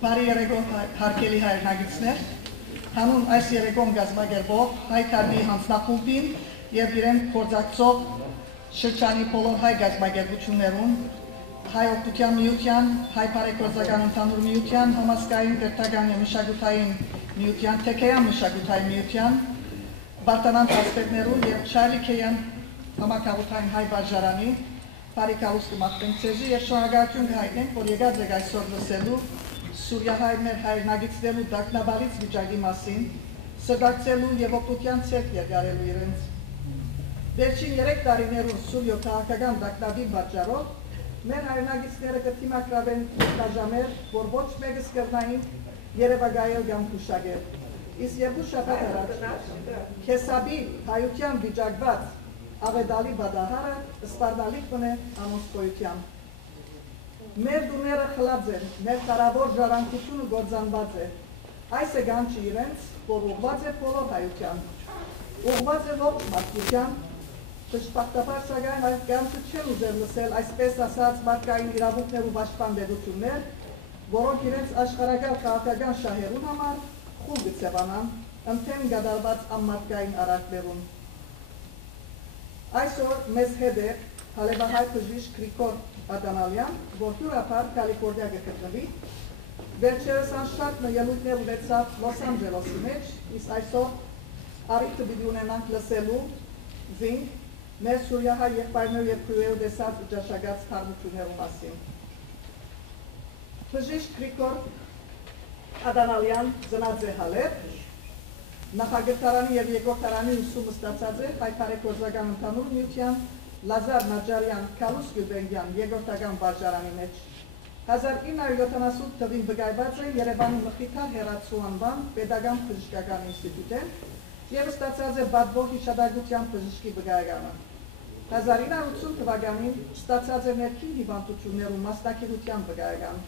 Բարի երեկո հարգելի հայրենագիտներ, հանուն այս երեկոն գազմագերբող հայ քարնի հանձնախումբին եւ իրեն փորձակցող շրջանի բոլոր հայ գազմագերբություններուն, հայ օգնության միության, հայ բարեգործական ընդհանուր միության, համազգային դերտական եւ մշակութային միության, թեքեյան մշակութային միության, Բարտանան ասպետներու եւ Չարլիքեյան համակարգային հայ վարժարանի Բարիկալուս կմաղթենք ձեզի եւ շնորհակալություն կհայտնենք, որ եկած եք այսօր լսելու Սուրիահայրներ հայրենագիտներու դակնաբարից վիճակի մասին, սրտակցելու եւ օգնության ցեք երկարելու իրենց։ Վերջին 3 տարիներուն Սուրիո քաղաքական դակնաբի պատճառով մեր հայրենագիտները կդիմակրավեն դաժամեր, որ ոչ մեկը սկրնային երևակայել կամ հուշագել։ Իսկ երկու շաբաթ առաջ Քեսաբի հայության վիճակված Աղեդալի բադահարը սպարդալիք բնե ամուսկոյության։ Մեր դուները խլած են, մեր կարավոր ժառանգությունը գործանված է։ Այս է գանչի իրենց, որ ուղված է բոլոր հայության, ուղված է ողջ մարդկության, դժբախտաբար սակայն այս գանչը չեն ուզել լսել այսպես ասած մարդկային իրավունքներու պաշտպանողություններ, որոնք իրենց աշխարհակալ քաղաքական շահերուն համար խուլ գծեվանան, ընդհեմ գդալված ամմատկային արարքներուն։ Այսօր մեզ հետ է հալեբահայ բժիշկ Գրիգոր Ադանալյան, որ դուրապար Կալիֆորնիա գտնվի, վերջերս անշարժ ելույթներ ունեցավ Լոս Անջելեսի մեջ, իսկ այսօր առիթը պիտի ունենանք լսելու զինք մեր սուրիահայ եղբայրներու եւ քույրերու դեսած ճաշակած թարմություններու մասին։ Բժիշկ Գրիգոր Ադանալյան ծնած է Հալեբ, նախագահարանի եւ երկրորդարանի ուսումը ստացած է հայ բարեգործական ընդհանուր միության Լազար Նաջարյան Քալուս Գյուբենգյան երկրորդական վարժարանի մեջ 1978 թվականին բգայված է Երևանի Մխիթար հերացու անվան Պետական բժշկական ինստիտուտեն եւ ստացած է Բադվո հիշադակության բժշկի բգայականը 1980 թվականին ստացած է ներքին հիվանդություններու մասնակցության բգայական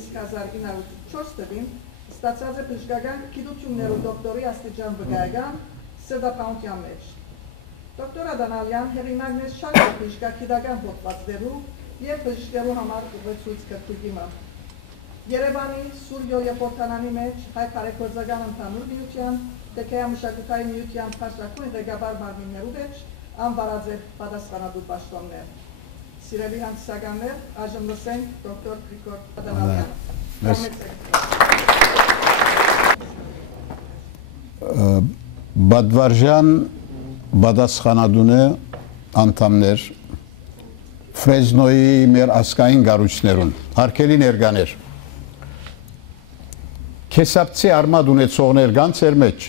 իսկ 1984 թվականին ստացած է բժշկական գիտություններու դոկտորի աստիճան բգայական սրտապահության մեջ Դոկտոր Ադանալյան հեղինակ մեծ շատ բժշկագիտական հոդվածներու եւ բժիշկերու համար ուղեցույց կրթուկիմը Երևանի Սուրիո եւ Պորտանանի մեջ հայ բարեգործական ընդհանուր միության Թեքեյան մշակութային միության փաստակույն ղեկավար մարմիններու մեջ անվարած է պատասխանատու պաշտոններ Սիրելի հանդիսականներ այժմ լսենք դոկտոր Գրիգոր Ադանալյան Բադվարժան Բադասխանադունը անդամներ Ֆրեզնոյի մեր ասկային գարույցներուն հարկելի ներկաներ Քեսապցի արմատ ունեցողներ կան ծեր մեջ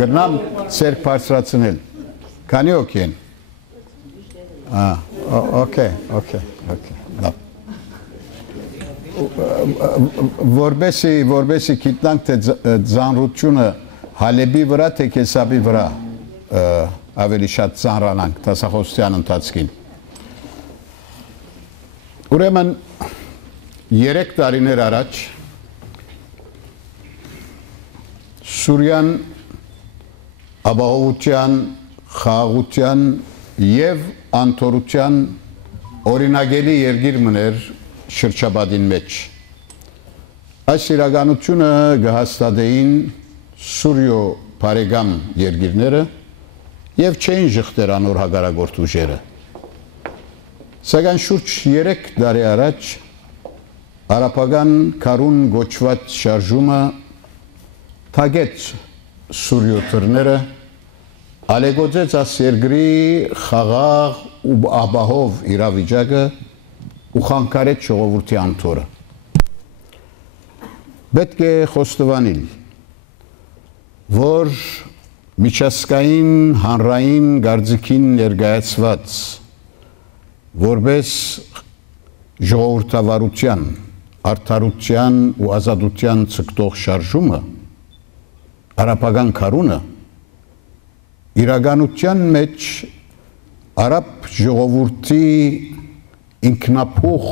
գրնամ ծերք բարձրացնել քանի օքի են լավ որբեսի գիտնանք թե ձանրությունը Հալեբի վրա թե Քեսաբի վրա ավելի շատ ծանրանանք դասախոսության ընթացքին Ուրեմն 3 տարիներ առաջ Սուրիան ապահովության, խաղաղության եւ անթորության օրինագելի երկիր մներ շրջապատին մեջ Այս իրականությունը գահստատեին Սուրիո բարեկամ երկիրները եւ չէին ժխտեր անոր հագարագործ ուժերը Սակայն շուրջ 3 տարի առաջ արաբական քարուն գոչված շարժումը թագեց Սուրիո թռները ալեգոծեց աս երկրի խաղաղ ու ապահով իրավիճակը ու խանգարեց ժողովրդի անթորը Պետք է խոստովանել որ միջազգային հանրային գարձիկին ներկայացված որպես ժողովրդավարության, արդարության ու ազատության ցկտող շարժումը արաբական քարունը իրականության մեջ արաբ ժողովրդի ինքնափոխ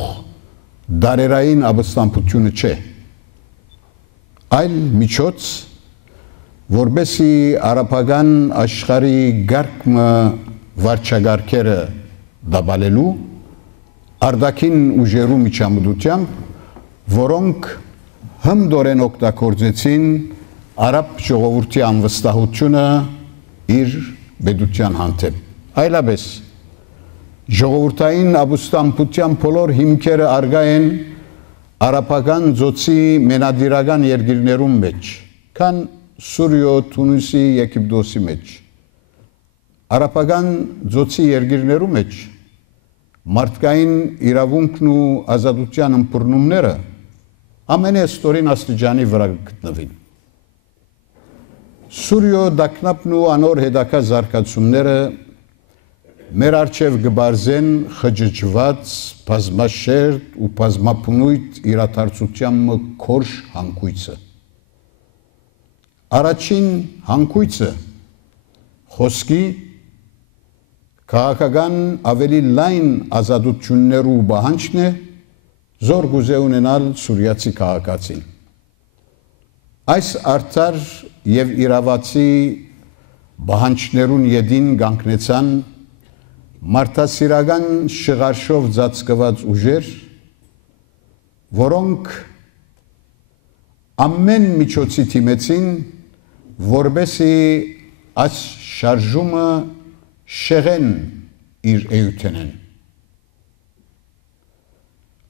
դարերային ապստամբությունը չէ այլ միջոց որբեսի արաբական աշխարհի գարկմը վարչագարկերը դաբալելու արդակին ուժերու միջամտությամբ որոնք հմդորեն օգտագործեցին արաբ ժողովրդի անվստահությունը իր բեդության հանդեպ։ Այլապես ժողովրդային ապստամբության բոլոր հիմքերը արգա են արաբական ծոցի մենադիրական երկիրներում մեջ, քան Սուրիո, Թունիսի, Եգիպտոսի մեջ։ Արաբական ծոցի երկիրներում մեջ մարդկային իրավունքն ու ազատության ըմբռնումները ամենեստորին աստիճանի վրա գտնվին։ Սուրիո դակնապն ու անոր հետագա զարգացումները մեր առջև գբարձեն խճճված, բազմաշերտ ու բազմապնույթ իրադարձության քորշ հանգույցը։ Առաջին հանգույցը խոսքի քաղաքական ավելի լայն ազատություններու բանջն է, զոր գուզե ունենալ սուրիացի քաղաքացին։ Այս արդար եւ իրավացի բանջներուն յետին կանգնեցան մարդասիրական շղարշով ծածկված ուժեր, որոնք ամեն միջոցի թիմեցին, որբեսի այս շարժումը շեղեն իր էութենեն։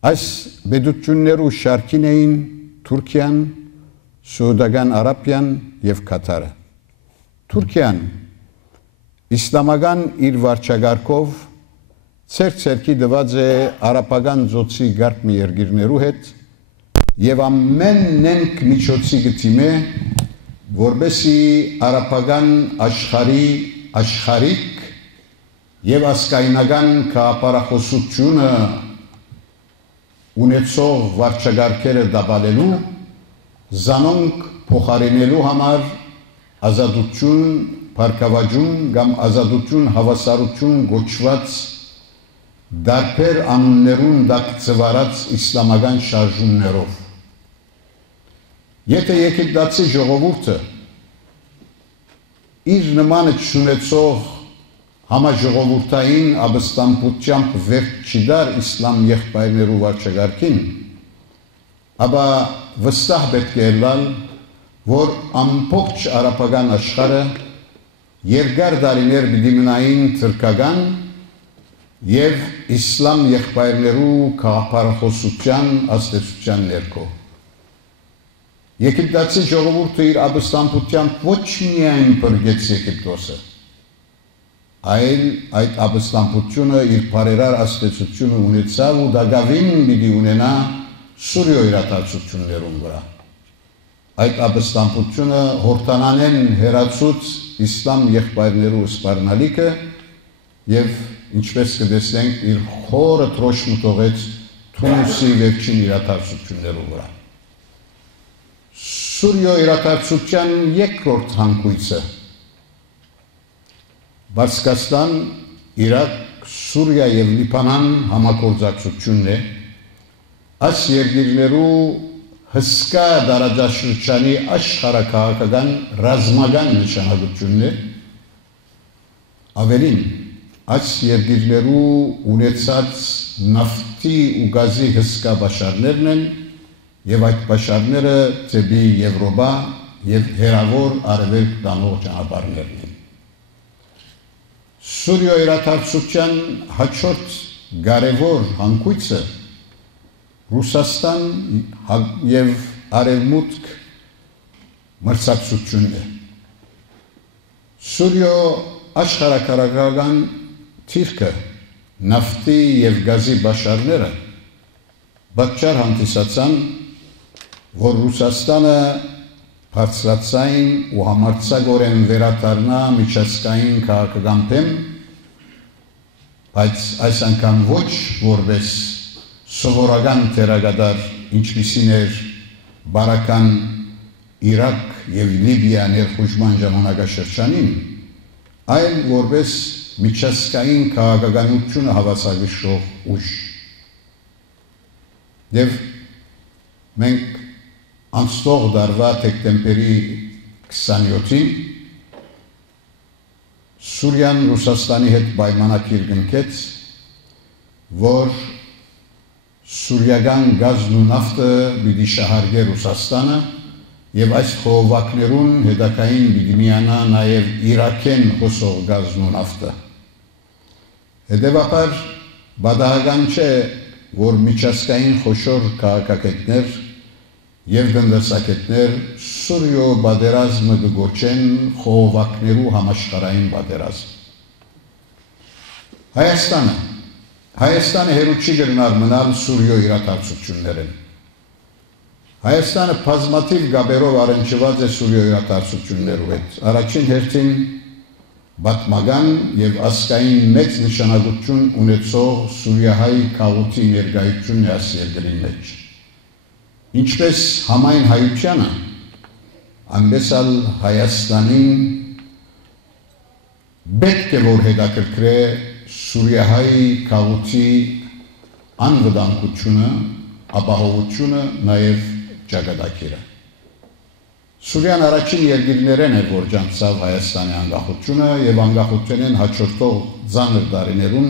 Այս բեդություններու շարքին էին Թուրքիան, Սուդական Արաբիան եւ Կատարը։ Թուրքիան իսլամական իր վարչագարկով ցերկ-ցերկի դված է արաբական ծոցի գարկ մի երկիրներու հետ եւ ամեն նենք միջոցի գտիմե, որբեսի արաբական աշխարհիկ եւ ասկայնական կապարախոսությունը ունեցող վարչագարկերը դաբալելու, զանոնք փոխարինելու համար ազատություն, փառքավաճում կամ ազատություն հավասարություն գոչված դարբեր անուններուն դակցվարած իսլամական շարժումներով։ Եթե Եգիպտացի ժողովուրդը իր նմանը չունեցող համաժողովուրդային ապստամբությամբ վերջ չի դար իսլամ եղբայրներու վարչագարկին, ապա վստահ պետք է ելալ, որ ամբողջ արաբական աշխարհը երկար դարիներ դիմնային թրկական եւ իսլամ եղբայրներու քաղաքապարախոսության աստեցության ներքո։ Եգիպտացի ժողովուրդը իր ապստամբությամբ ոչ միայն բրգեց Եգիպտոսը, այլ այդ ապստամբությունը իր բարերար աստեցությունը ունեցավ ու դակավին պիտի ունենա Սուրիո իրադարձություններուն վրա։ Այդ ապստամբությունը հորտանանեն հերացուց իսլամ եղբայրներու սպառնալիքը եւ ինչպես կտեսնենք իր խորը թրոշ մտողեց Թունիսի վերջին իրադարձություններու վրա։ Սուրիո իրադարձության երկրորդ հանգույցը Բարսկաստան, Իրաք, Սուրիա եւ Լիբանան համագործակցությունն է, այս երկիրներու հսկա դարաճաշրջանի աշխարհակաղակական ռազմական նշանակությունն է, ավելին այս երկիրներու ունեցած նավթի ու գազի հսկա բաշարներն են եւ այդ բաշարները ծեբի Եվրոպա եւ հերավոր արևելք տանող ճանապարհներն են։ Սուրիո իրադարձության հաջորդ կարևոր հանգույցը Ռուսաստան եւ Արևմուտք մրցակցությունն է։ Սուրիո աշխարհակաղակական թիրքը նավթի եւ գազի բաշարները պատճառ հանդիսացան, որ Ռուսաստանը բարձրացային ու համարձակորեն վերադառնա միջազգային քաղաքական թեմ, բայց այս անգամ ոչ որպես սովորական թերագադար, ինչպիսին էր բարական Իրաք եւ Լիբիա ներխուժման ժամանակաշրջանին, այլ որպես միջազգային քաղաքականությունը հավասարվող ուժ։ Եվ մենք անցնող դարվա դեկտեմբերի 27-ին Սուրիան Ռուսաստանի հետ պայմանագիր կնքեց, որ Սուրիական գազն ու նավթը պիտի շահարկե Ռուսաստանը եւ այս խողովակներուն հետակային պիտի միանա նաեւ Իրաքեն հոսող գազն ու նավթը։ Հետևաբար բադահական չէ, որ միջազգային խոշոր քաղաքակետներ եւ տնտեսակետներ Սուրիո բادرազմը կգոչեն խողովակներու համաշխարհային բادرազմ։ Հայաստանը հերու չի գնար մնալ Սուրիո իրադարձություններին։ Հայաստանը բազմաթիվ գաբերով առնչված է Սուրիո իրադարձություններով հետ։ Առաջին հերթին պատմական եւ ազգային մեծ նշանակություն ունեցող Սուրիահայ քաղաքի ներկայությունն է այս երկրի մեջ։ Ինչպես համայն հայությանը, այնպես էլ Հայաստանին պետք է որ հետաքրքրե Սուրիահայ քաղաքի անվտանգությունը, ապահովությունը, նաև ճակատագիրը։ Սուրիան առաջին երկիրներն էր, որ ջանցավ Հայաստանի անկախությունը եւ անկախությունն հաջորդող ծանր տարիներուն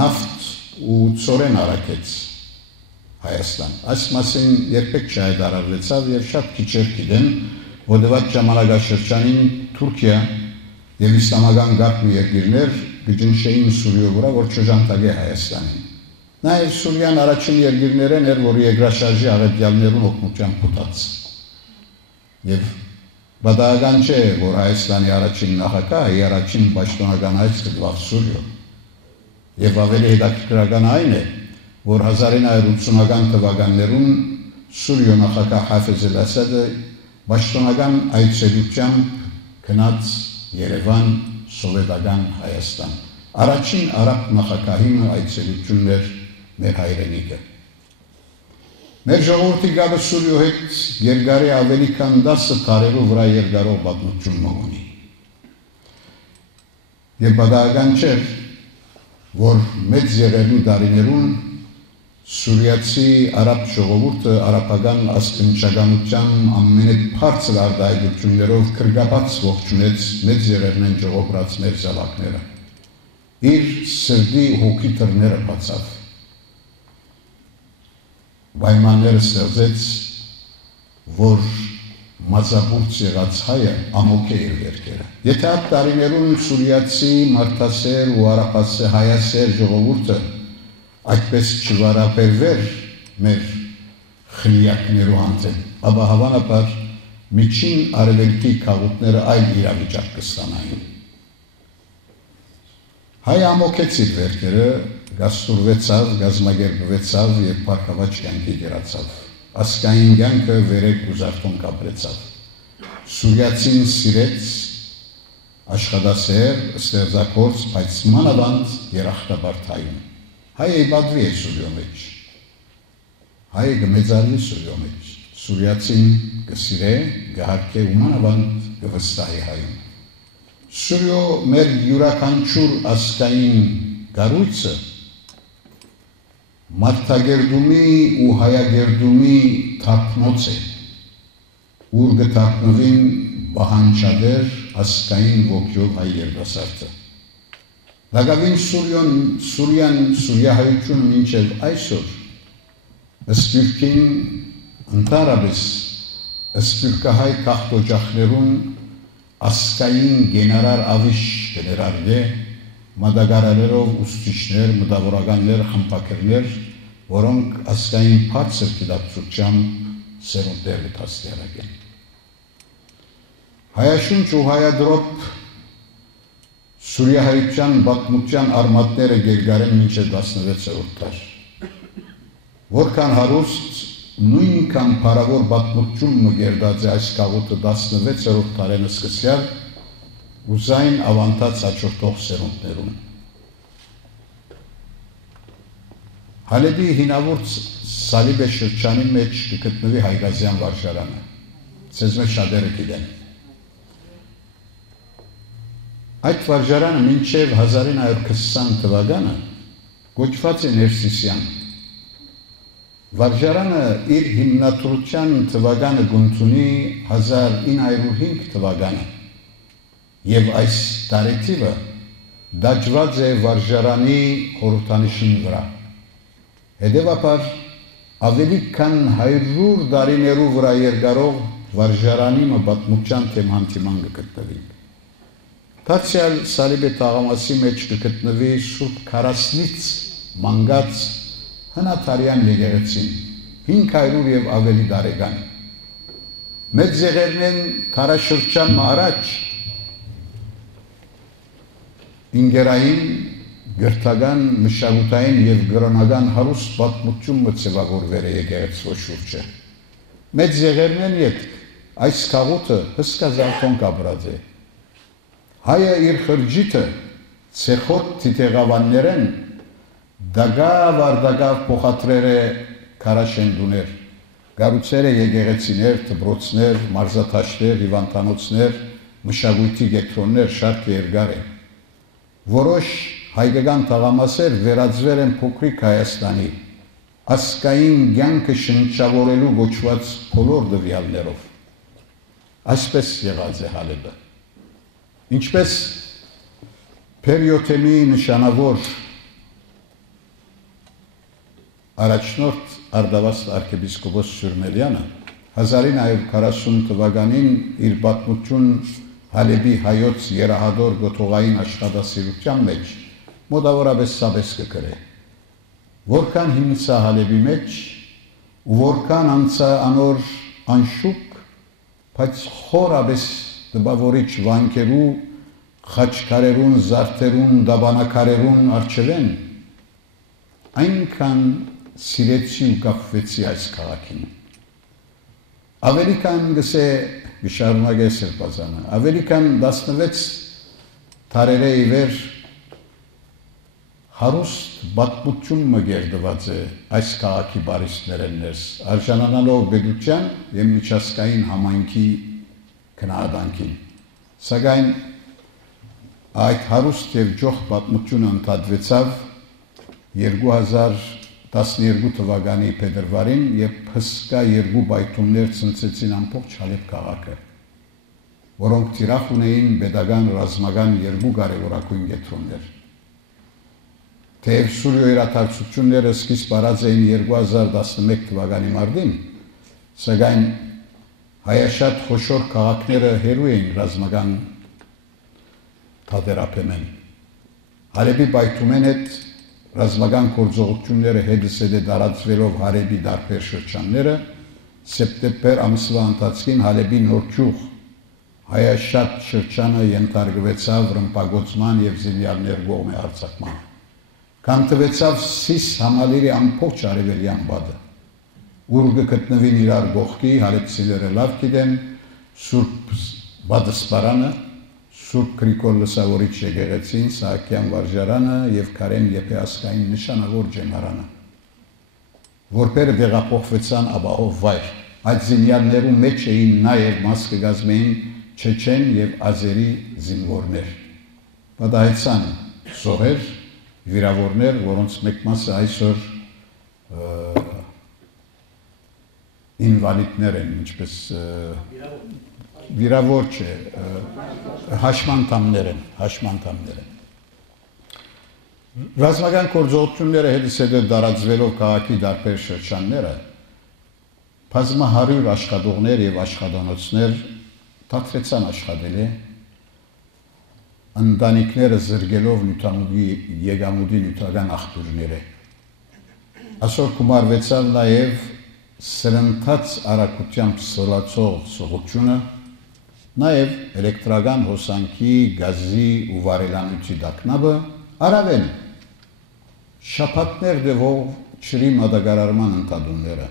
նավթ ու ծորեն արակեց Հայաստան։ Այս մասին երբեք չհայտարարվեցավ եւ շատ քիչեր գիտեն, որ այդ ժամանակաշրջանին Թուրքիա եւ իսլամական գաղտնի երկիրներ գճնշեին Սուրիո վրա, որ չժանտագե Հայաստանին։ Նաև Սուրիան առաջին երկիրներն էր, որ երկրաշարժի աղետյալներուն օգնությամբ կուտած։ Եվ բադահական չէ, որ Հայաստանի առաջին նախագահի առաջին պաշտոնական այց գտավ Սուրիո։ Եվ ավելի հետաքրքրական այն է, որ 1980-ական թվականներուն Սուրիո նախագահ Հաֆեզ էլ-Ասադը պաշտոնական այցելությամբ գնաց Երևան, սովետական Հայաստան։ Առաջին արաբ նախագահին այցելությունն էր մեր հայրենիքը։ Մեր ժողովրդի գաբը Սուրիո հետ երկարի ավելի քան 10 տարերու վրա երկարող պատմություն ունի։ Եվ բադահական չէ, որ մեծ եղերնի տարիներուն Սուրիացի արաբ ժողովուրդը արաբական ասկնչականության ամենաբարձր արտահայտություններով քրգապած ողջունեց մեծ եղերնեն ժողովրդած մեր զավակները։ Իր սրդի հոգի դռները բացավ։ Պայմանները ստեղծեց, որ մածապուրց եղած հայը ամոք է իր երկերը։ Եթե այդ տարիներուն Սուրիացի մարդասեր ու արաբասեր հայասեր ժողովուրդը այդպես չվարապերվեր մեր խնիակներու հանդեպ, ապա հավանաբար միջին արևելքի քաղաքները այլ իրավիճակ կստանային։ Հայ ամոքեց իր վերքերը, գաստուրվեցավ, գազմագերբվեցավ եւ փառքավաճ կյանքի գերացավ։ Ասկային կյանքը վերեք ուզարտուն կապրեցավ։ Սուրիացին սիրեց, աշխատասեր, ստեղծագործ, բայց մանավանդ երախտաբարդ հային։ Հայը բادվի է Սուրիո մեջ։ Հայը գմեծարվի Սուրիո մեջ։ Սուրիացին կսիրե, գահարկե ու մանավանդ կվստահի հային։ Սուրիո մեր յուրաքանչյուր ասկային գառույցը մարդագերդումի ու հայագերդումի թափնոց է, ուր գտակնվին բահանջադեր ասկային ոգյով հայ երդասարտը։ Լագավին Սուրիահայությունը մինչև այսօր սպիրկին ընդհանրապես սպիրկահայ քաղաքոջախներուն ասկային գեներալ ավիշ գեներալներ, մատակարարներով ուսուցիչներ, մտավորականներ, խմբակերներ, որոնք ասկային բարձր գիտակցությամբ սերունդներ դաստիարակեն։ Հայաշունչ ու հայադրոպ Սուրիահայության պատմության արմատները գերգարեն մինչև 16-րդ դար։ Որքան հարուստ նույնքան փառավոր պատմությունն գերդած է այս քաղաքը 16-րդ դարեն սկսյալ ու զայն ավանդած հաջորդող սերունդներուն։ Հալեբի հինավուրց Սալիբե շրջանի մեջ գտնվի Հայգազյան վարժարանը։ Ձեզ մեջ շատերը գիտեն։ Այդ վարժարանը մինչև 1920 թվականը կոչված է Ներսիսյան։ Վարժարանը իր հիմնադրության թվականը գտնունի 1905 թվականը եւ այս տարեթիվը դաջված է վարժարանի խորհրդանիշին վրա։ Հետևաբար ավելի քան 100 տարիներու վրա երկարող վարժարանի մբատմության թեման կգտնվի։ Դարձյալ Սալիբե տաղամասի մեջ կգտնվի Սուրբ Քարասնից մանգած հնաթարյան եկեղեցին 500 եւ ավելի տարեկան։ Մեծ եղերն են քարաշրջան առաջ ինգերային գրթական, մշակութային եւ գրոնական հարուստ պատմություն մցեվավորվել է եկեղեցու շուրջը։ Մեծ եղերն են յետ այս քաղուտը հսկա զարթոն կապրած է։ Հայը իր խրջիթը ցեխոտ թիթեղավաններեն դագավ արդագավ փոխադրել է քարաշենդուներ, գառուցել է եկեղեցիներ, դպրոցներ, մարզաթաշտեր, հիվանդանոցներ, մշակույթի կենտրոններ շատ երկար են։ Որոշ հայկական տաղամասեր վերածվել են փոքրիկ Հայաստանի ասկային կյանքը շնչավորելու գոչված բոլոր դվյալներով։ Այսպես եղած է հալելը։ Ինչպես Փերիոթեմի նշանավոր առաջնորդ Արդավաստ arczepiskopos Սյուրմելյանը 1940 թվականին իր պատմություն Հալեբի հայոց երահադոր գոթողային աշխատասիրության մեջ մոտավորապես սաբես կգրե։ Որքան հիմնца Հալեբի մեջ ու որքան անցա անոր անշուկ, բայց խորաբես դպավորիչ վանքերու, խաչքարերուն, զարդերուն, դաբանակարերուն արջևեն, այնքան սիրեցի ու կապվեցի այս քաղաքին։ Ավելի քան գսե գշարունակե Սրբազանը, ավելի քան 16 տարերե ի վեր հարուստ պատմություն մգերդված է այս քաղաքի բարիստներեններս, արժանանալով բեդության և միջազգային համայնքի քննադանքին։ Սակայն այդ հարուստ և ջոխ պատմությունը ընդհատվեցավ 2012 թվականի փետրվարին, երբ հսկա երկու բայթումներ ցնցեցին ամբողջ Հալեբ քաղաքը, որոնք թիրախ ունեին պետական ռազմական երկու կարևորագույն կենտրոններ։ Թեև Սուրիո իրադարձությունները սկիզբ առած էին 2011 թվականի մարտին, սակայն հայաշատ խոշոր քաղաքները հեռու էին ռազմական թատերապեմեն։ Հալեբի բայթումեն հետ ռազմական գործողությունները հետզհետե տարածվելով Հալեբի տարբեր շրջանները, սեպտեմբեր ամսվա ընթացքին Հալեբի նորչուղ հայաշատ շրջանը ենթարկվեցավ ռմբակոծման և զինյալներ կողմի հարձակման։ Կանտվեցավ Սիս համալիրի ամբողջ արևելյան բադը, ուր կգտնվին իրար կողքի, հալեբցիները լավ գիտեն, Սուրբ Բադսպարանը, Սուրբ Գրիգոր Լսավորիչ եկեղեցին, Սահակյան վարժարանը և Քարեմ Եփեասկային նշանավոր ջեմարանը, որպերը տեղափոխվեցան ապահով վայր։ Այդ զինյալներու մեջ էին նաև մաս կգազմեին չեչեն և ազերի զինվորներ։ Պատահեցան զոհեր, վիրավորներ, որոնց մեկ մասը այսօր ինվալիդներ են, ինչպես վիրավոր չէ, հաշմանդամներ են։ Ռազմական գործողությունները հետզհետե տարածվելով քաղաքի տարբեր շրջանները, բազմահարյուր աշխատողներ և աշխատանոցներ դադարեցան աշխատել, ընտանիքները զրկելով եկամուտի նյութական աղբյուրները։ Այսօր գումարվեցավ նաև սրընթաց արագությամբ սորացող սողությունը, նաև էլեկտրական հոսանքի, գազի ու վարելանյութի տագնապը, առավել շաբաթներ տևող ջրի մատակարարման ընդհատումները։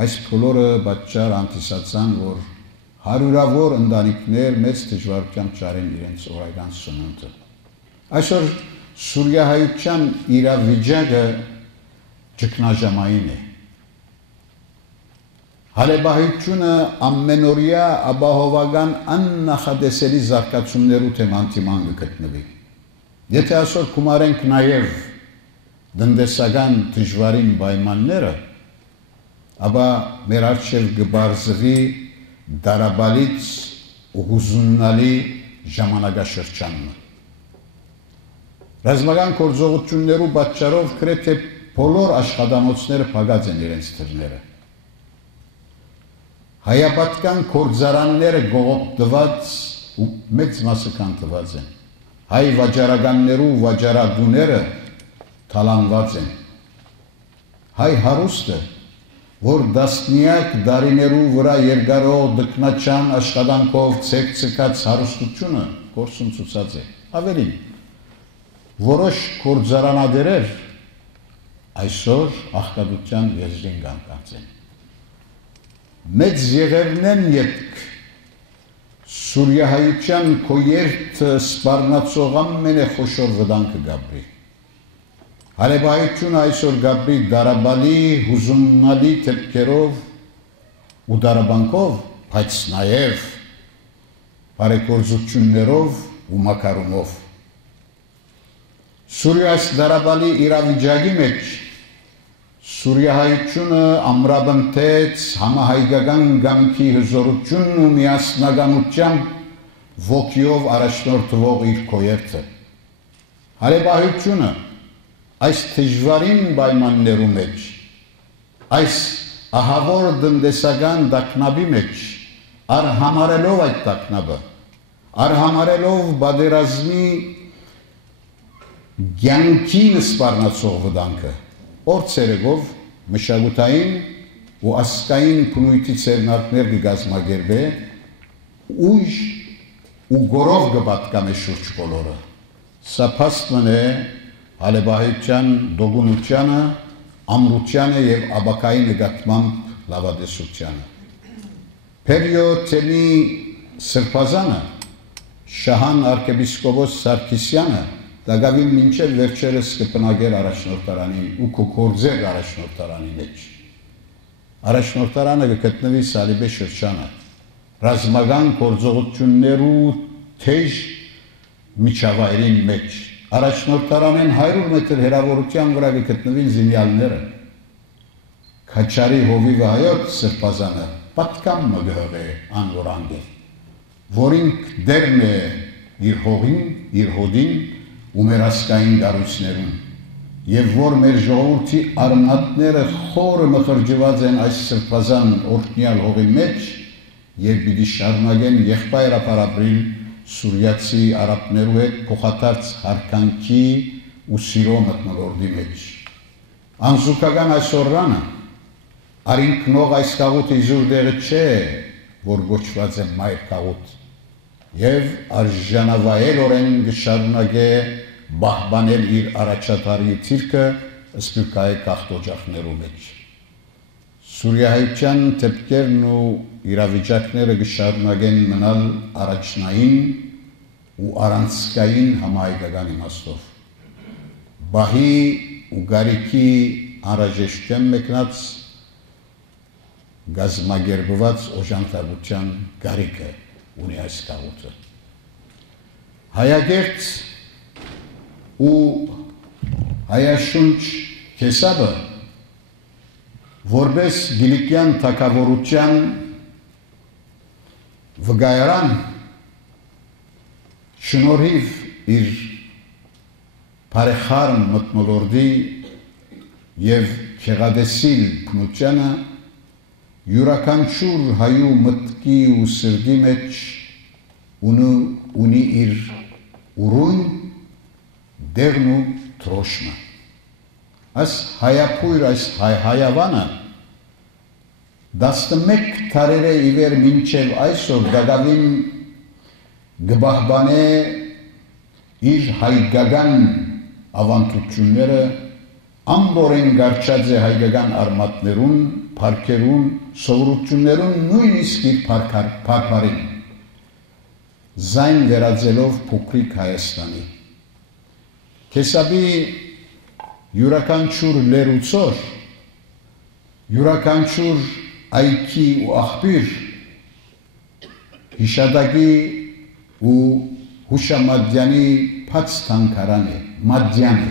Այս բոլորը պատճառ հանդիսացան, որ հարյուրավոր ընտանիքներ մեծ դժվարությամբ ճարեն իրենց օրական սնունդը։ Այսօր սուրիահայության իրավիճակը ճգնաժամային է։ Հալեբահայությունը ամենօրյա ապահովական աննախադեսելի զարգացումներու թեման կգտնվի։ Եթե այսօր գումարենք նաև տնտեսական դժվարին պայմանները, ապա մեր առջև կբարձվի դարաբալից ու հուզուննալի ժամանակաշրջանը։ Ռազմական գործողություններու պատճառով գրեթե բոլոր աշխատանոցները փակած են իրենց դռները։ Հայապատկան կորձարանները գողոպտված ու մեծ մասը կանտված են։ Հայ վաճառականներու վաճառադուները թալանված են։ Հայ հարուստը, որ դասնյակ դարիներու վրա երկարող դկնաչան աշխատանքով ցեկցկած հարուստությունը կորսունցուցած է։ Ավելին, որոշ կորձարանադերեր այսօր աղքատության եզրին կանգնած են։ Մեծ եղերնեն ետք Սուրիահայության կոերտ սպարնացող ամենե խոշոր վտանգը գաբրի։ Հարևայությունը այսօր գաբրի դարաբալի, հուզումնալի թեպքերով ու դարաբանքով, բայց նաև բարեգործություններով ու մակարումով։ Սուրիայս դարաբալի իրավիճակի մեջ Սուրիահայությունը ամրաբնթեց համահայկական գամքի հզորությունն ու միասնականությամբ ոգիով առաջնորդվող իր կոերտը։ Հարևայությունը այս դժվարին պայմաններու մեջ, այս ահավոր տնտեսական տագնապի մեջ, արհամարելով այդ տագնապը, արհամարելով պատերազմի կյանքին սպառնացող վտանգը, օրցերեգով մշակութային ու ազգային բնույթի ցերնարկներ կգազմագերբե, ուժ ու գորով կպատկամե շուրջ բոլորը։ Սա փաստն է Հալեբահիչյան դոգունությանը, ամրությանը և աբակայի նգատմամբ լավադեսությանը։ Պերիո թեմի սրբազանը, Շահան արքեպիսկոպոս Սարգիսյանը, դագավին մինչև վերջերս կպնագեր առաջնորդարանի ու կոկորձեր առաջնորդարանի մեջ։ Առաջնորդարանը կգտնվի Սալիբե շրջանը, ռազմական գործողություններու թեժ միջավայրին մեջ։ Առաջնորդարանեն 100 մետր հեռավորության վրա կգտնվին զինյալները։ Քաչարի հովիվը հայոց սրբազանը պատկամ մգհղ է անորանգել, որինք դերն է իր հողին, իր հոդին ու մեր ասկային գարույցներուն, և որ մեր ժողովրդի արմատները խորը մխրջված են այս սրբազան օրհնյալ հողի մեջ և պիտի շարունակեն եղբայրապարապրիլ Սուրիացի արաբներու հետ փոխադարձ հարկանքի ու սիրո մթնոլորտի մեջ։ Անզուգական այս օրրանը արինքնող այս կաղութը իզուր դեղը չէ, որ գոչված է մայր կաղութ, և արժանավայելորեն կշարունակե բահբանել իր առաջատարի թիրքը սպիրկայի կախտոջախներու մեջ։ Սուրիահայության թեպքերն ու իրավիճակները կշարունակեն մնալ առաջնային ու առանցքային համահայկական իմաստով։ Բահի ու գարիքի անհրաժեշտության մեկնած գազմագերբված օժանդակության գարիքը ունի այս կաղութը։ Հայագերտ ու հայաշունչ Քեսաբը որպես գիլիկյան թագավորության վգայարան շնորհիվ իր բարեխառն մթնոլորտի և քեղադեսիլ բնությանը յուրաքանչյուր հայու մտքի ու սրտի մեջ ունի իր ուրույն դերն ու թրոշմը։ Այս հայապույր, այս հայավանը 11 տարերը իվեր մինչև այսօր դագավին գբահբանե իր հայկական ավանդությունները ամբորեն գարչած է հայկական արմատներուն, պարքերուն, սովորություններուն, նույնիսկ իր պարքարին, զայն վերածելով փոքրիկ Հայաստանի։ Քեսաբի յուրաքանչյուր լերուցոր, յուրաքանչյուր այքի ու աղբիր, հիշադակի ու հուշամադյանի փած թանկարան է, մադյան է։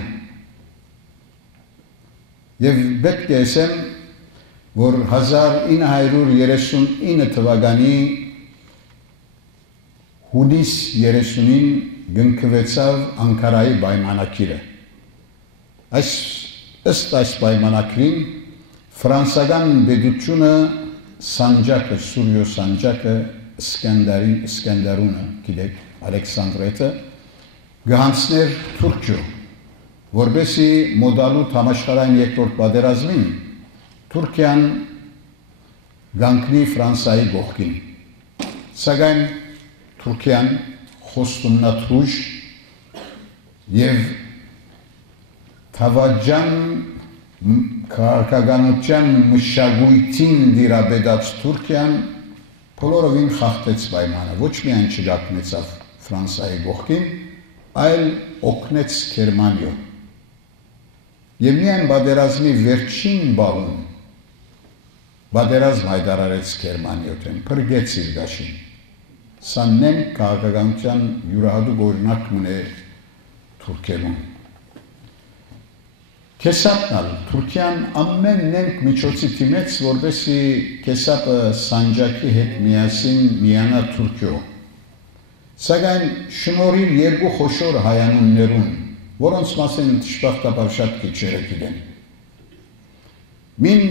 Եվ պետք է ասեմ, որ 1939 թվականի հունիս 30-ին գնքվեցավ Անկարայի պայմանագիրը։ Այս ըստ այս պայմանագրին ֆրանսական պետությունը սանջակը, Սուրյո սանջակը Սկանդարունը, գիտեք, Ալեքսանդրետը գանցներ Թուրքիո, որպեսզի մոդալուտ համաշխարհային երկրորդ պատերազմին Թուրքիան գանքնի Ֆրանսիայի կողքին։ Սակայն Թուրքիան խոստումնատուժ եւ թավաջան քաղաքականության մշակույթին դիրաբեդած Թուրքիան բոլորովին խախտեց պայմանը, ոչ միայն չգակնեցավ Ֆրանսիայի կողքին, այլ օգնեց Գերմանիո։ Եվ միայն պատերազմի վերջին բաղում պատերազմ հայտարարեց Գերմանիոթեն, փրկեց իր դաշին։ Սա նեն քաղաքականության յուրահատուկ օրինակ մնե Թուրքիայում։ Կեսապն Թուրքիան ամեն նենք միջոցի թիմեց, որպեսզի կեսապը սանջակի հետ միասին միանա Թուրքիո։ Սակայն շնորհիվ երկու խոշոր հայանուններուն, որոնց մասին դժբախտաբար շատ քիչերը գիտեն։ Մին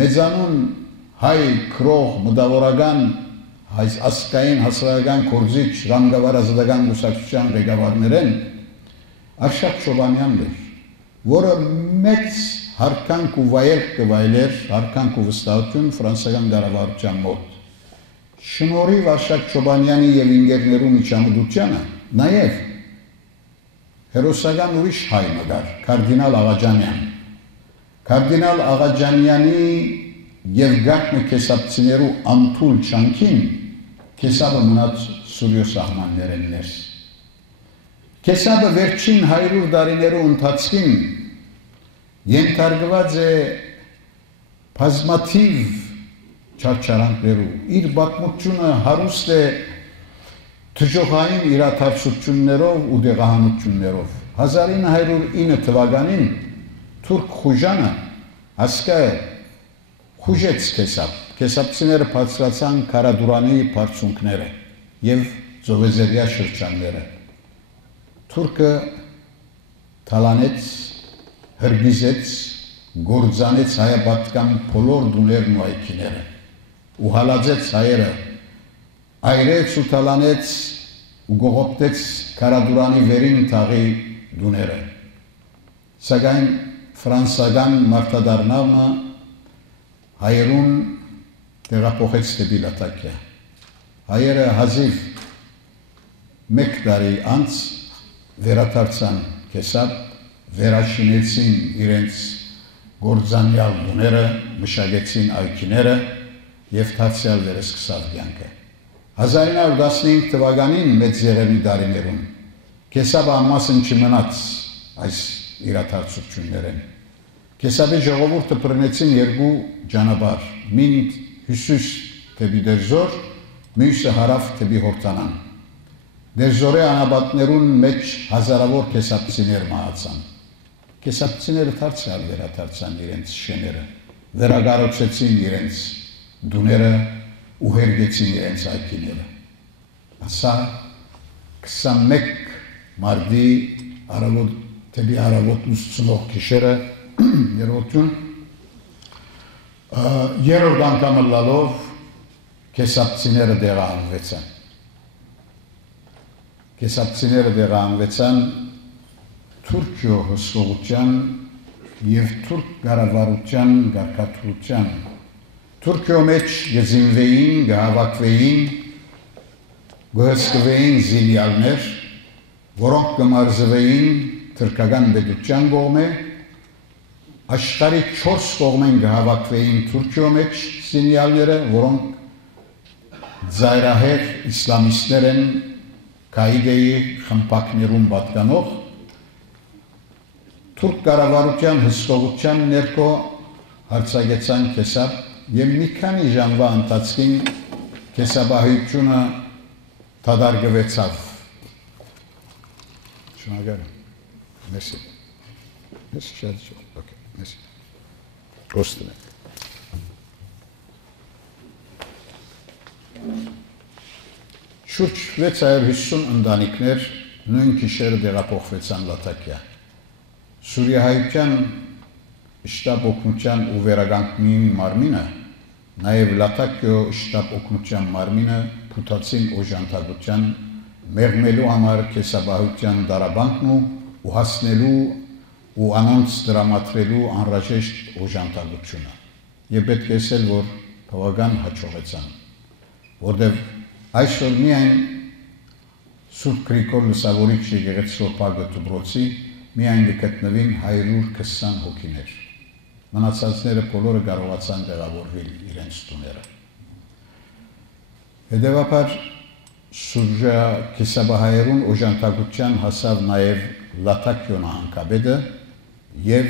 մեծանուն հայ քրող մտավորական ասկային հասարակական կորզիչ Ռամգավար ազատական կուսակցության ղեկավարներեն Արշակ Շոբանյանն էր, որը մեծ հարկանք ու վայելք կվայելեր, հարկանք ու վստահություն ֆրանսիական կառավարության մոտ։ Շնորհիվ Արշակ Շոբանյանի եւ ինգերներու միջամտությանը նաեւ հերոսական ուրիշ հայ մգար, կարդինալ Աղաջանյան։ Կարդինալ Աղաջանյանի եւ գարտնը կեսապցիներու անթուլ չանքին կեսապը մնաց Սուրյո սահմաններեն ներս։ Կեսապը վերջին 100 տարիներու ընթացքին ենթարկված է բազմաթիվ չարչարանքներու, իր պատմությունը հարուստ է թժողային իրադարձություններով ու դեղահանություններով։ 1909 թվականին թուրք խուժանը հասկայը խուժեց կեսապ, կեսապցիները բարձրացան Կարադուրանի բարձունքները և Զովեզերյա շրջանները։ Թուրքը թալանեց, հրգիզեց, գործանեց հայապատկան բոլոր դուներն ու այքիները ու հալածեց հայերը, այրեց ու թալանեց ու գողոպտեց Կարադուրանի վերին թաղի դուները։ Սակայն ֆրանսական մարտադառնալը հայերուն տեղափոխեց դեպի Լատակիա։ Հայերը հազիվ մեկ տարի անց վերադարձան կեսապ, վերաշինեցին իրենց գործանյալ դուները, մշակեցին այքիները և դարձյալ վերսկսավ կյանքը։ 1915 թվականին մեծ եղևնի տարիներում կեսապը ամասն չմնաց այս իրադարձություններեն։ Կեսապի ժողովուրդը բռնեցին երկու ճանապարհ, մին հյուսիս դեպի Դերձոր, մյուսը հարավ դեպի Հորդանան։ Դերձորի անաբատներուն մեջ հազարավոր կեսապցիներ մահացան։ Կեսապցիները դարձյալ վերադարձան իրենց շեները, վերակառուցեցին իրենց դուները ու հերգեցին իրենց այքիները։ Ասա 21 մարտի առավոտ դեպի առավոտ ուսցնող գիշերը երրորդուն երրորդ անգամ լալով կեսապցիները դեղահանվեցան։ Կեսապցիները դեղահանվեցան Թուրքիո հսկողության և թուրք կառավարության գաղափարության։ Թուրքիո մեջ գզինվեին, գահավաքվեին, գհսկվեին զինյալներ, որոնք կմարզվեին թուրքական պետության կողմէ, աշխարհի 4 կողմեն կհավաքվեին Թուրքիո մեջ զինյալները, որոնք ծայրահեղ իսլամիստներ են Կաիդեի խմբակներուն պատկանող, թուրք կառավարության հսկողության ներքո հարձակեցան կեսապ և մի քանի ժամվա ընթացքին կեսապահությունը դադարեցավ։ Շնորհակալ եմ։ Մերսի։ Մերսի շատ շնորհակալ։ Okay, մերսի։ Խոստում եմ։ Շուրջ 650 ընտանիքներ նույն գիշերը տեղափոխվեցան Լատակիա։ Սուրիահայության շտաբ օգնության ու վերականգնի մարմինը, նաև Լատակիո շտաբ օգնության մարմինը փութացին օժանդակության մեղմելու համար կեսաբահության դարաբանքն ու հասնելու ու անոնց դրամատրելու անհրաժեշտ օժանդակությունը։ Եվ պետք է ասել, որ բավական հաջողեցան, որտեղ այսօր միայն Սուրբ Գրիգոր Լուսավորիչ եկեղեցու Պագը Դուբրոցի միայն գտնվին 120 հոգիներ։ Մնացածները բոլորը կարողացան տեղավորվել իրենց տուները։ Հետևաբար Սուրժա կիսաբահայերուն օժանդակության հասավ նաև Լատակիո նահանգապետը և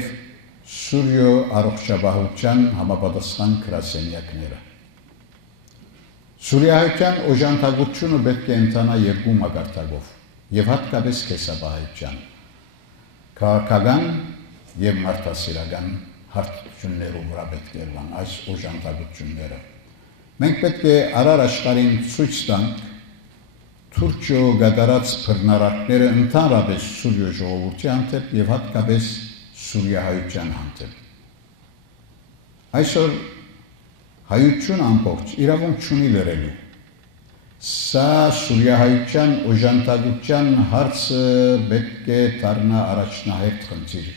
Սուրյո առողջապահության համապատասխան գրասենյակները։ Սուրիահայության օժանդակությունը պետք է ընթանա երկու մակարդակով և հատկապես կիսաբահայության, քաղաքական և մարդասիրական հարթություններով վրա պետք է լինեն այս օժանդակությունները։ Մենք պետք է առար աշխարհին ցույց տանք Թուրքիո գդարած բռնարարքները ընդհանրապես Սուրիո ժողովրդի հանդեպ և հատկապես Սուրիահայության հանդեպ։ Այսօր հայություն ամբողջ իրավունք չունի լրելու։ Սա Սուրիահայության օժանդակության հարցը պետք է դառնա առաջնահերթ խնդիր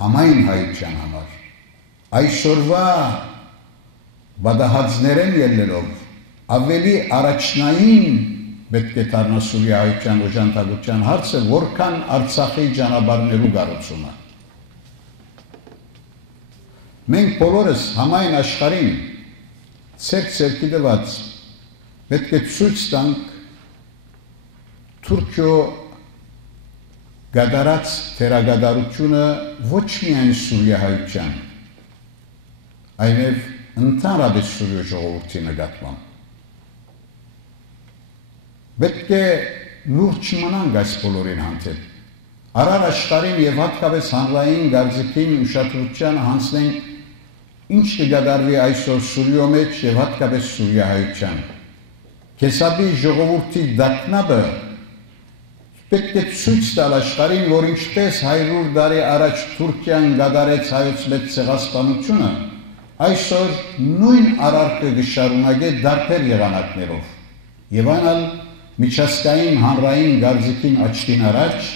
համայն հայության համար։ Այսօրվա բադահածներեն ելնելով ավելի առաջնային պետք է դառնա Սուրիահայության օժանդակության հարցը, որքան Արցախի ճանապարհներու կառուցումը։ Մենք բոլորս համայն աշխարհին ցերկ-ցերկի դված պետք է ցույց տանք Թուրքիո գդարած թերագադարությունը ոչ միայն Սուրիահայության, այլև ընդհանրապես Սուրիո ժողովրդի նկատմամբ։ Պետք է լուրջ մնանք այս բոլորին հանդեպ։ Առար աշխարհին և հատկապես հանրային գարզիքին ուշադրության հանձնենք ինչ կգադարվի այսօր Սուրիո մեջ և հատկապես Սուրիահայության։ Կեսաբի ժողովրդի դակնաբը պետք է ցույց տալ աշխարհին, որ ինչպես 100 տարի առաջ Թուրքիան գադարեց հայոց մեծ ցեղասպանությունը, այսօր նույն արարքը կշարունակե դարբեր եղանակներով։ Եվ անալ միջազգային հանրային գարզիքին աչքին առաջ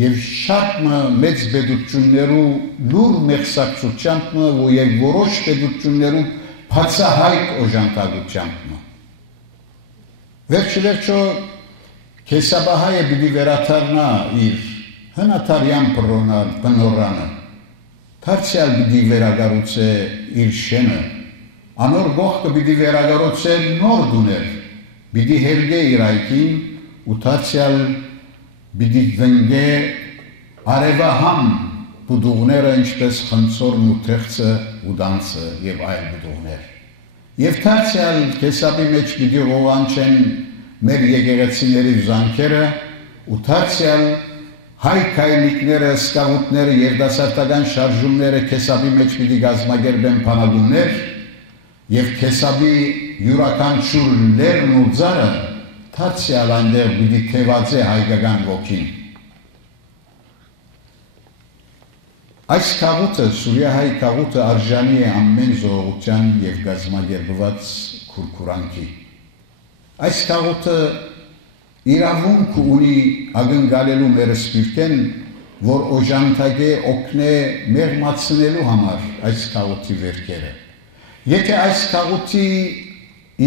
և շատ մեծ պետություններու լուր մեղսակցությամբ և որոշ պետություններու բացահայտ օժանդակությամբ։ Վերջիվերջո կեսաբահայը պիտի վերադառնա իր հնատարյան բնորանը, դարձյալ պիտի վերակառուցե իր շենը, անոր գողքը պիտի վերակառուցե նոր դուներ, պիտի հերգե իր այգին ու դարձյալ պիտի դնգե արևահամ բուդուղները, ինչպես խնձորն ու թեղծը ու դանցը և այլ բուդուղներ։ Եվ դարձյալ կեսաբի մեջ պիտի ողանչեն մեր եկեղեցիների զանքերը ու դարձյալ հայ քայլիկները, սկավուտները, երիտասարդական շարժումները կեսաբի մեջ պիտի կազմակերպեն բանալուններ և կեսաբի յուրաքանչյուր լերն ու ձարը դարձյալ այնտեղ պիտի թևածե հայկական ոգին։ Այս քաղուտը, Սուրիահայ քաղուտը արժանի է ամեն զողության և կազմակերպված քուրքուրանքի։ Այս քաղուտը իրավունք ունի ակնկալելու մեր սպիրտեն, որ օժանդակե օգնե մեղմացնելու համար այս քաղուտի վերքերը։ Եթե այս քաղուտի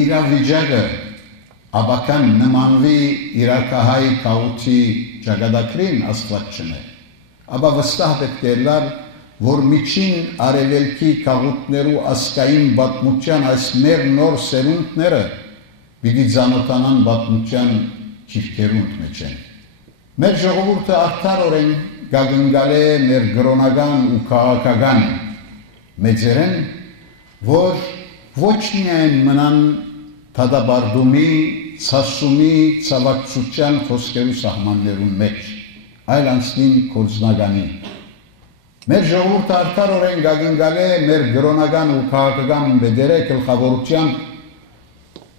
իրավիճակը աբական նմանվի իրաքահայ քաղուտի ճակատագրին Աստված չնե, ապա վստահ պետք է լար, որ միջին արևելքի քաղուտներու ասկային պատմության այս մեր նոր սերունդները պիտի ծանոթանան պատմության ճիրքերունդ մեջ են։ Մեր ժողովուրդը արդարորեն կակնկալե մեր կրոնական ու քաղաքական մեծերեն, որ ոչ միայն մնան դատաբարդումի, ցասումի, ցավակցության խոսքերու սահմաններուն մեջ, այլ անցնին կորձնականին։ Մեր ժողովուրդը արդարորեն կակնկալե մեր կրոնական ու քաղաքական բեդերը գլխավորությամբ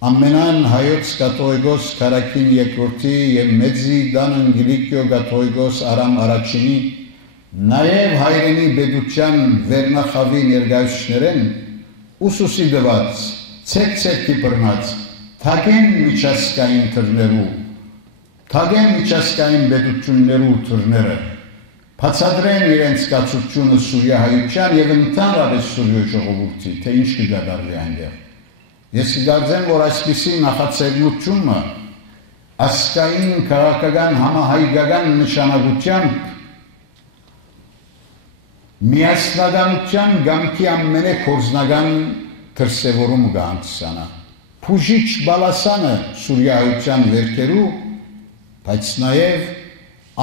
ամենան հայոց կաթողիկոս Քարակին երկրորդի և մեծի Դան Անգելիկիո կաթողիկոս Արամ Արաքինի Նաև հայրենի պետության վերնախավի ներկայացուցիչներեն ուսուսի դված, ցեք-ցեքի բռնած, թագեն միջազգային թռներու, թագեն միջազգային պետություններու թռները, բացատրեն իրենց կացությունը Սուրիահայության և ընդհանրապես Սուրիոյ ժողովուրդի, թե ինչ կգադարվի այնտեղ։ Ես կգարձեմ, որ այսպիսի նախաձեռնությունը ազգային քաղաքական համահայկական նշանակությամբ միասնականության գամքի ամենակորձնական դրսևորումը կհանդիսանա։ Փուժիչ բալասանը Սուրիահայության վերքերու, բայց նաև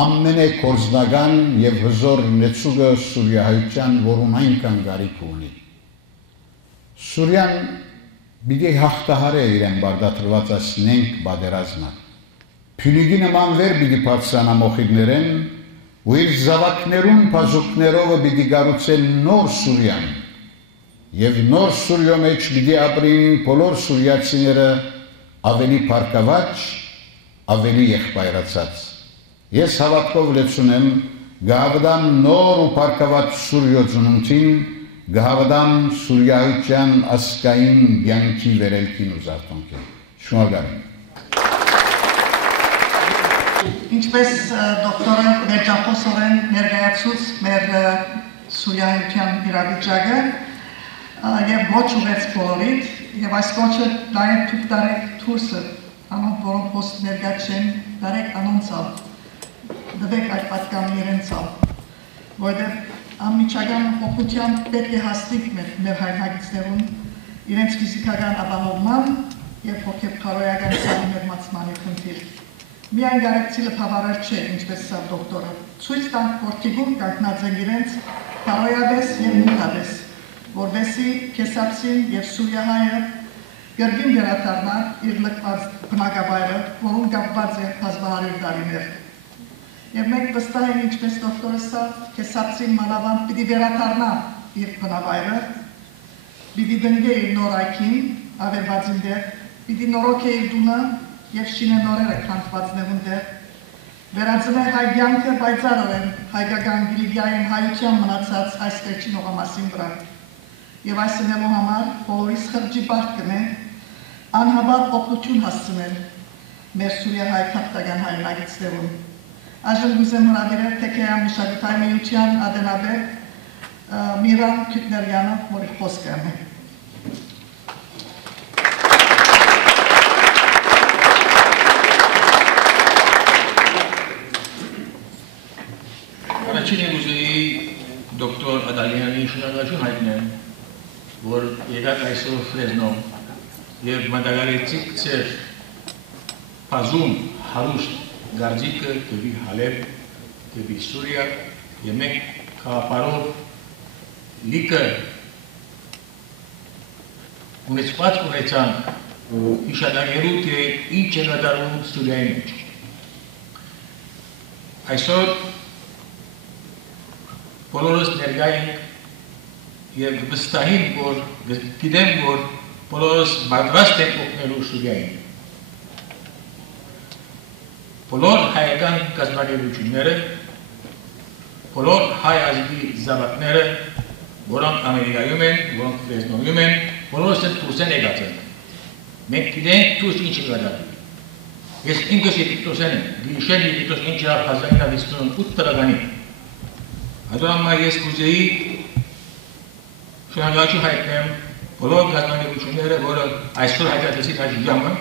ամենակորձնական և հզոր նեցուգը Սուրիահայության, որում այնքան կարիք ունի։ Սուրիան պիտի հաղթահարե իրեն բարդատրված ասնենք պատերազմը։ Փյունիկի նման վեր պիտի բարձրանա մոխիրներեն ու իր զավակներուն բազուկներովը պիտի կառուցեն նոր Սուրիան և նոր Սուրիո մեջ պիտի ապրին բոլոր սուրիացիները ավելի փառքաված, ավելի եղբայրացած։ Ես հավատքով լեցունեմ, գահավդամ նոր ու փառքաված Սուրիո ծնունդին, գահավդամ Սուրիահայության ազգային կյանքի վերելքին ու զարթոնքին։ Շնորհակալ եմ։ Ինչպես դոկտորը վերջախոսորեն ներկայացուց մեր Սուրիահայության իրավիճակը և ոչ ուղեց բոլորիդ, և այս ոչը դարեք թուք դարեք թուրսը, անոնք որոնք հոստ ներկա չեն, դարեք անոնցալ, դվեք այդ պատկանի իրենցալ, որովհետև անմիջական օգնությամբ պետք է հաստիկ մեր հայրենագիցներուն իրենց ֆիզիկական ապահովման և հոգեբքարոյական սահմանմացմանի խնդիր։ Միայն գարեկցիլը բավարար չէ, ինչպես սա դոկտորը, ցույց տանք, որ թիգում կանգնած են իրենց բարոյաբես և մուտաբես, որովհետեւ Քեսապսին և Սուրիահայը կրկին վերադառնա իր լքված բնակավայրը, որում կապված է բազմահարյուր տարիներ։ Եվ մենք վստահ ենք, ինչպես դոկտորը սա, Քեսապսին մանավանդ պիտի վերադառնա իր բնակավայրը, պիտի դնգե իր նոր այգին, ավերվածին դեր, պիտի նորոգե իր տունը և շինենորերը քանդվածներուն դեր, վերածնե հայ կյանքը պայծառորեն հայկական գիլիգիային հայության մնացած այս վերջին օղամասին վրա։ Եվ այս ընելու համար բոլորիս խրջի բարդ կնե, անհաբատ օգնություն հասցնել մեր Սուրիահայ քաղաքական հայրենագիցներուն։ Այժմ գուզեմ հրավիրել Թեքեյան մշակութային միության ադենաբեկ Միրան Քյուտներյանը, որի խոսքը է։ Առաջին ուզեի դոկտոր Ադալյանի շնորհակալություն հայտնել, որ եկաք այսօր Ֆրեզնո և մատակարարեցիք ձեր բազում հարուստ գարձիկը դեպի Հալեբ, դեպի Սուրիա և մենք խաղապարով լիքը ունեցված ունեցանք հիշատակելու, թե ինչ է կատարվում Սուրիայի մեջ։ Այսօր բոլորս ներկա ենք և վստահ եմ, որ գիտեմ, որ բոլորս պատրաստ ենք օգնելու Սուրիային։ Բոլոր հայկական կազմակերպությունները, բոլոր հայ ազգի զավակները, որոնք Ամերիկայում են, որոնք Ֆրեզնոյում են, բոլորս են դուրս են եկած են։ Մենք գիտենք դուրս ինչ է կատարվում։ Ես ինքս Եգիպտոսեն եմ, գիշեր Եգիպտոս ինչ եղավ 1958 թվականին։ Այդուհանդերձ ես կուզեի շնորհակալություն հայտնեմ բոլոր կազմակերպությունները, որը այսօր հայտարարեցին այս ժամը,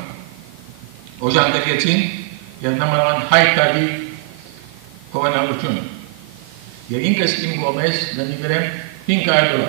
օժանդակեցին և նմանավանդ հայտ տալի հովանավորությունը։ Եվ ինքս իմ կողմից նվիրեմ $500։